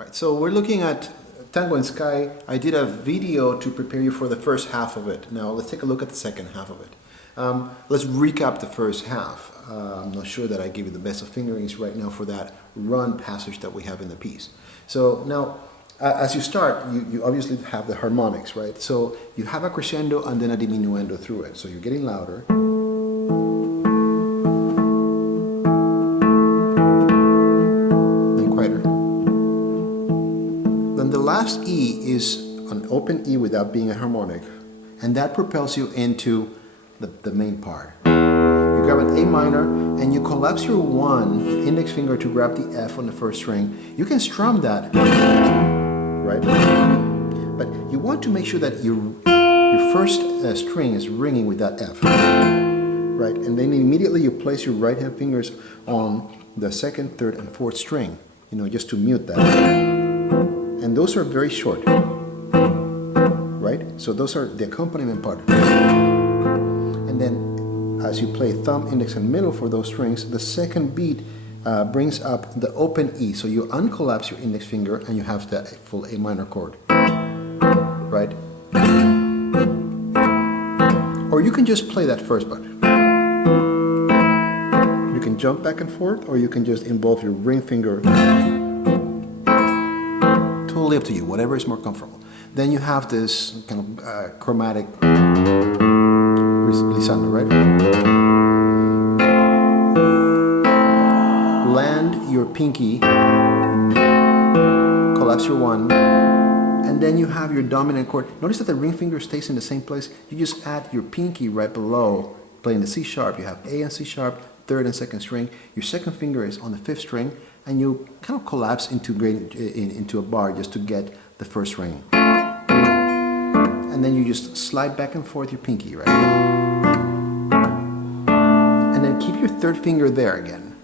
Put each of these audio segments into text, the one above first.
Right, so we're looking at Tango and Skaï. I did a video to prepare you for the first half of it. Now let's take a look at the second half of it. Let's recap the first half. I'm not sure that I gave you the best of fingerings right now for that run passage that we have in the piece. So now, as you start, you obviously have the harmonics, right? So you have a crescendo and then a diminuendo through it. So you're getting louder. The last E is an open E without being a harmonic, and that propels you into the main part. You grab an A minor and you collapse your 1 index finger to grab the F on the first string. You can strum that, right? But you want to make sure that your first string is ringing with that F, right? And then immediately you place your right hand fingers on the second, third, and fourth string, just to mute that. And those are very short, right? So those are the accompaniment part. And then as you play thumb, index, and middle for those strings, the second beat brings up the open E. So you uncollapse your index finger and you have the full A minor chord, right? Or you can just play that first part. You can jump back and forth, or you can just involve your ring finger. Totally up to you, whatever is more comfortable. Then you have this kind of chromatic glissando, right? Land your pinky, collapse your 1, and then you have your dominant chord. Notice that the ring finger stays in the same place. You just add your pinky right below, playing the C sharp. You have A and C sharp, third and second string. Your second finger is on the fifth string, and you kind of collapse into a bar just to get the first ring. And then you just slide back and forth your pinky, right? And then keep your third finger there again,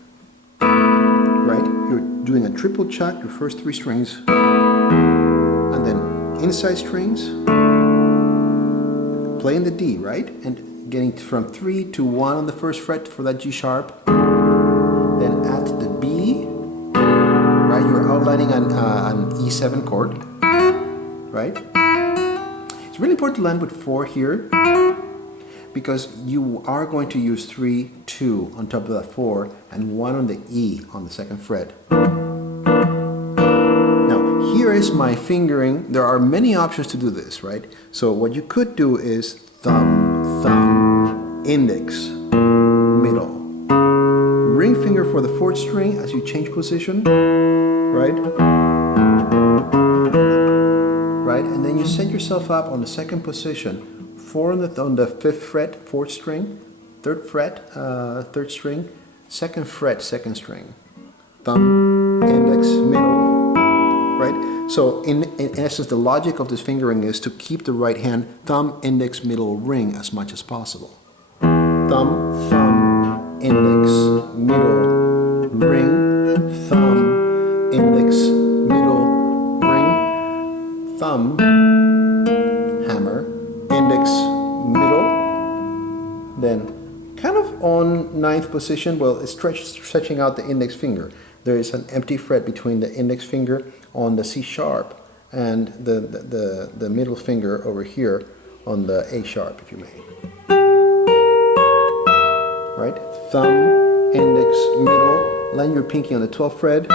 right? You're doing a triple chuck, your first 3 strings, and then inside strings, playing the D, right? And getting from 3 to 1 on the first fret for that G sharp, then at the B, right? You're outlining an E7 chord, right? It's really important to land with 4 here, because you are going to use 3, 2 on top of that 4, and 1 on the E on the second fret. Now, here is my fingering. There are many options to do this, right? So what you could do is thumb, thumb, index, middle. Ring finger for the 4th string as you change position, right? Right, and then you set yourself up on the second position, 4 on the 5th fret, 4th string, 3rd fret, 3rd string, 2nd fret, 2nd string, thumb, index, middle, right? So in essence, the logic of this fingering is to keep the right hand thumb, index, middle, ring as much as possible. Thumb, thumb, index, middle, ring, thumb, index, middle, ring, thumb, hammer, index, middle. Then kind of on 9th position, well, it's stretching out the index finger. There is an empty fret between the index finger on the C sharp and the middle finger over here on the A sharp, if you may. Right? Thumb, index, middle, land your pinky on the 12th fret,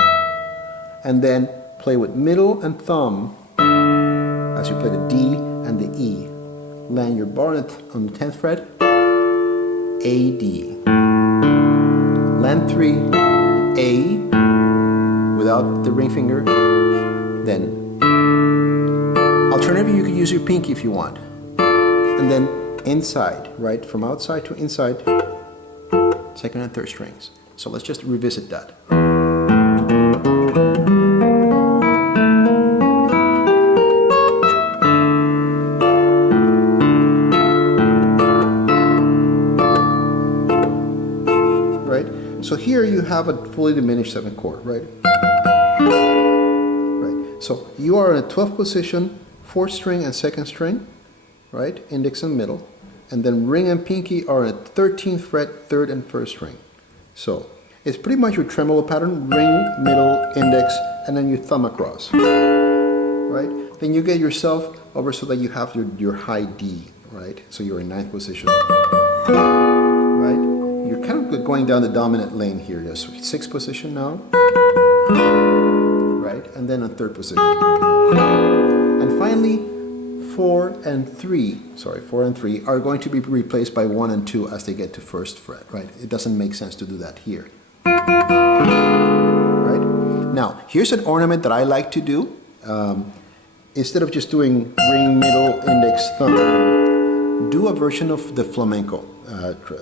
and then play with middle and thumb as you play the D and the E. Land your bar on the 10th fret, A, D. Land 3, A, without the ring finger, then alternatively you could use your pinky if you want. And then inside, right, from outside to inside, 2nd and 3rd strings. So let's just revisit that. So here you have a fully diminished 7th chord, right? Right. So you are in a 12th position, 4th string and 2nd string, right? Index and middle. And then ring and pinky are at 13th fret, 3rd and 1st string. So It's pretty much your tremolo pattern, ring, middle, index, and then your thumb across, right? Then you get yourself over so that you have your high D, right? So you're in ninth position, right? You're kind of going down the dominant lane here, just sixth position now, right? And then on third position. And finally, 4 and 3 are going to be replaced by 1 and 2 as they get to first fret, right? It doesn't make sense to do that here. Right? Now, here's an ornament that I like to do. Instead of just doing ring, middle, index, thumb, do a version of the flamenco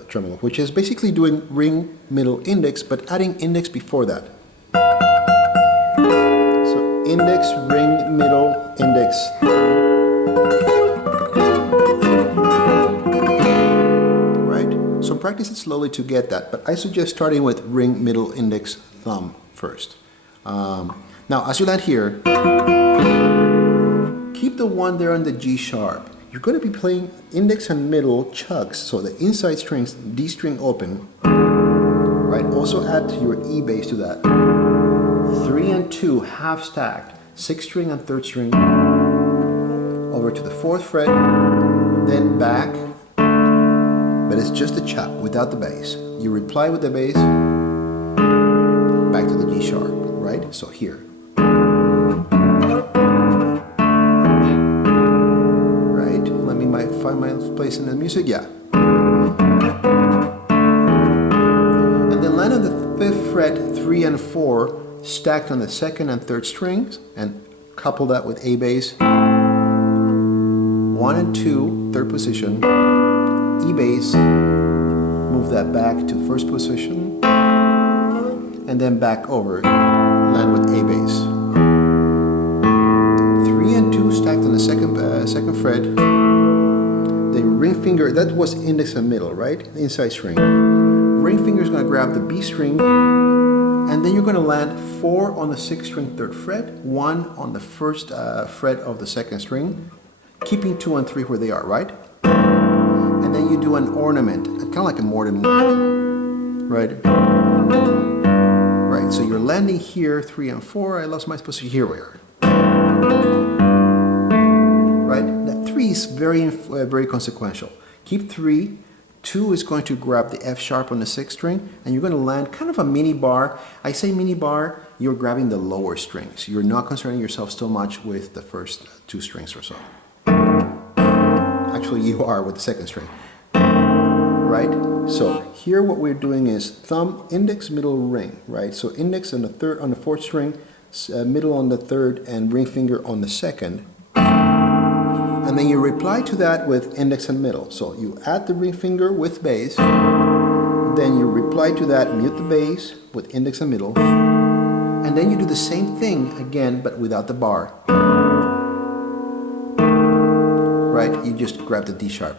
tremolo, which is basically doing ring, middle, index, but adding index before that. So index, ring, middle, index, thumb. So practice it slowly to get that, but I suggest starting with ring, middle, index, thumb first. Now, as you land here, keep the one there on the G sharp. You're going to be playing index and middle chugs, so the inside strings, D string open, right? Also add your E bass to that. 3 and 2 half stacked, 6th string and 3rd string, over to the 4th fret, then back. But it's just a chop without the bass. You reply with the bass, back to the G sharp, right? So here. Right? Let me find my place in the music, yeah. And then land on the 5th fret, 3 and 4, stacked on the 2nd and 3rd strings, and couple that with A bass. 1 and 2, 3rd position. E bass, move that back to 1st position, and then back over, land with A bass. 3 and 2 stacked on the 2nd fret. Then ring finger, that was index and middle, right? The inside string. Ring finger is going to grab the B string, and then you're going to land 4 on the 6th string, 3rd fret, 1 on the 1st fret of the 2nd string, keeping 2 and 3 where they are, right? And then you do an ornament, kind of like a Morton, right? Right, so you're landing here, 3 and 4, I lost my position, here we are. Right, that 3 is very consequential. Keep 3, 2 is going to grab the F sharp on the 6th string, and you're going to land kind of a mini bar. I say mini bar, you're grabbing the lower strings. You're not concerning yourself so much with the first 2 strings or so. Actually, you are with the 2nd string, right? So here what we're doing is thumb, index, middle, ring, right? So index on the 4th string, middle on the 3rd, and ring finger on the 2nd. And then you reply to that with index and middle. So you add the ring finger with bass, then you reply to that, mute the bass with index and middle, and then you do the same thing again, but without the bar. Right? You just grab the D sharp.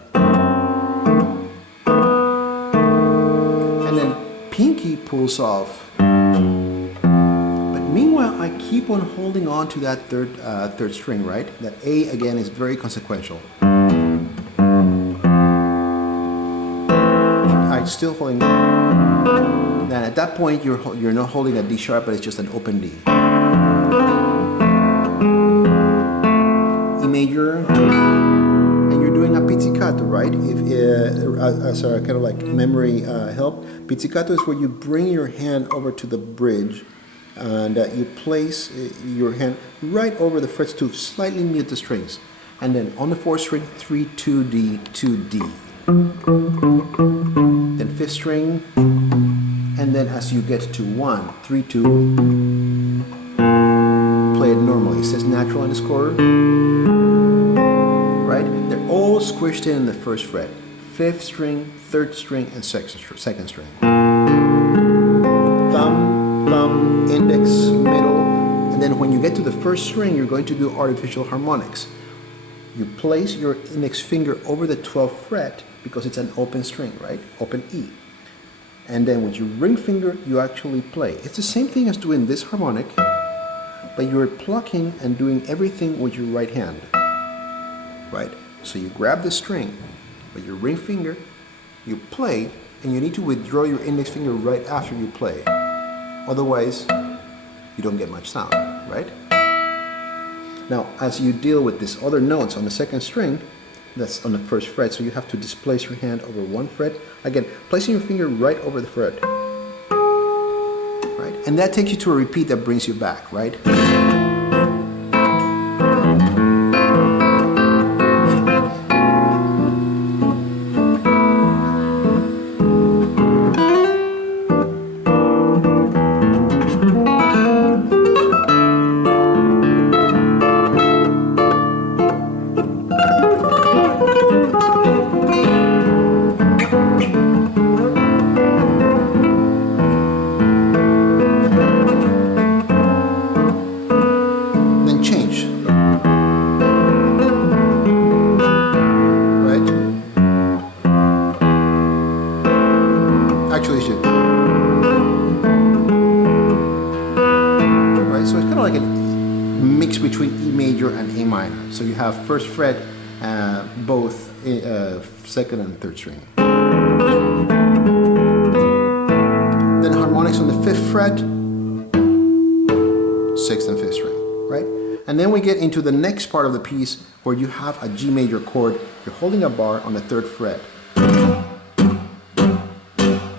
And then pinky pulls off. But meanwhile, I keep on holding on to that third string, right? That A again is very consequential. I'm still holding. Then at that point, you're not holding a D sharp, but it's just an open D. E major. Doing a pizzicato, right? As a kind of like memory help, pizzicato is where you bring your hand over to the bridge and you place your hand right over the frets to slightly mute the strings, and then on the 4th string 3 2 D 2 D, then 5th string, and then as you get to 1 3 2, play it normally. It says natural in the score. Right? They're all squished in the 1st fret. 5th string, 3rd string, and 2nd string. Thumb, index, middle, and then when you get to the 1st string, you're going to do artificial harmonics. You place your index finger over the 12th fret because it's an open string, right? Open E. And then with your ring finger, you actually play. It's the same thing as doing this harmonic, but you're plucking and doing everything with your right hand. Right? So you grab the string with your ring finger, you play, and you need to withdraw your index finger right after you play. Otherwise, you don't get much sound, right? Now, as you deal with these other notes on the second string, that's on the first fret, so you have to displace your hand over one fret. Again, placing your finger right over the fret. Right? And that takes you to a repeat that brings you back, right? Between E major and A minor. So you have first fret, both second and third string. Then harmonics on the fifth fret, sixth and fifth string, right? And then we get into the next part of the piece where you have a G major chord. You're holding a bar on the third fret.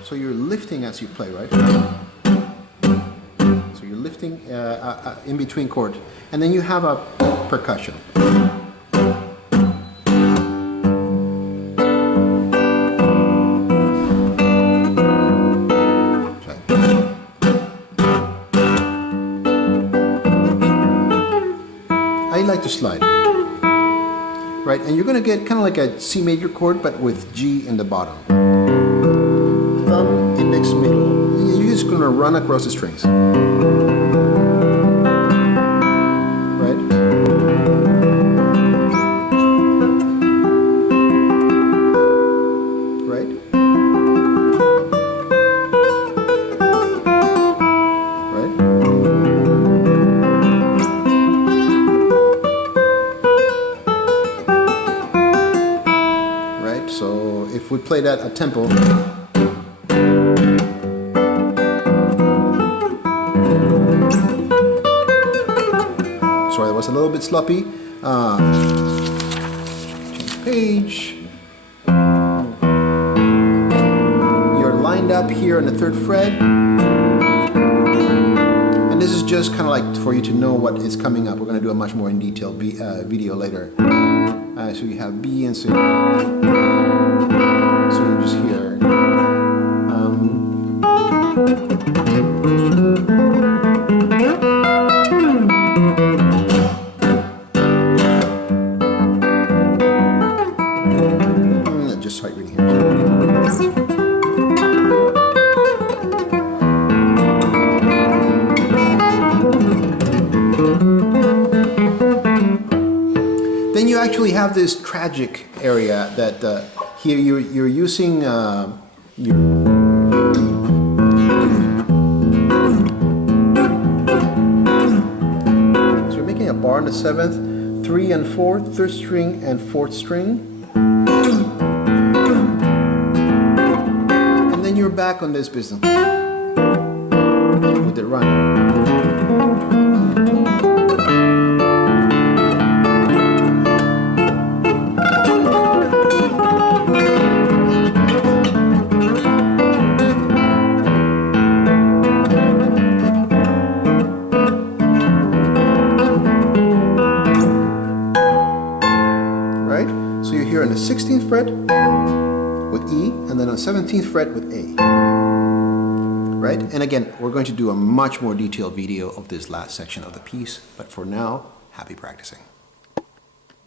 So you're lifting as you play, right? So you're lifting in between chords. And then you have a percussion. I like to slide. Right? And you're going to get kind of like a C major chord, but with G in the bottom. Thumb, index, middle. You're just going to run across the strings. So if we play that at tempo, sorry, that was a little bit sloppy. Change page. You're lined up here on the third fret. And this is just kind of like for you to know what is coming up. We're going to do a much more in detail video later. So you have B and C. So you just hear. Just sight reading here. Then you actually have this tragic area that here you're using your. So you're making a bar on the 7th, 3 and 4, 3rd string and 4th string. And then you're back on this business with the run. So you're here on the 16th fret with E, and then on the 17th fret with A. Right? And again, we're going to do a much more detailed video of this last section of the piece, but for now, happy practicing.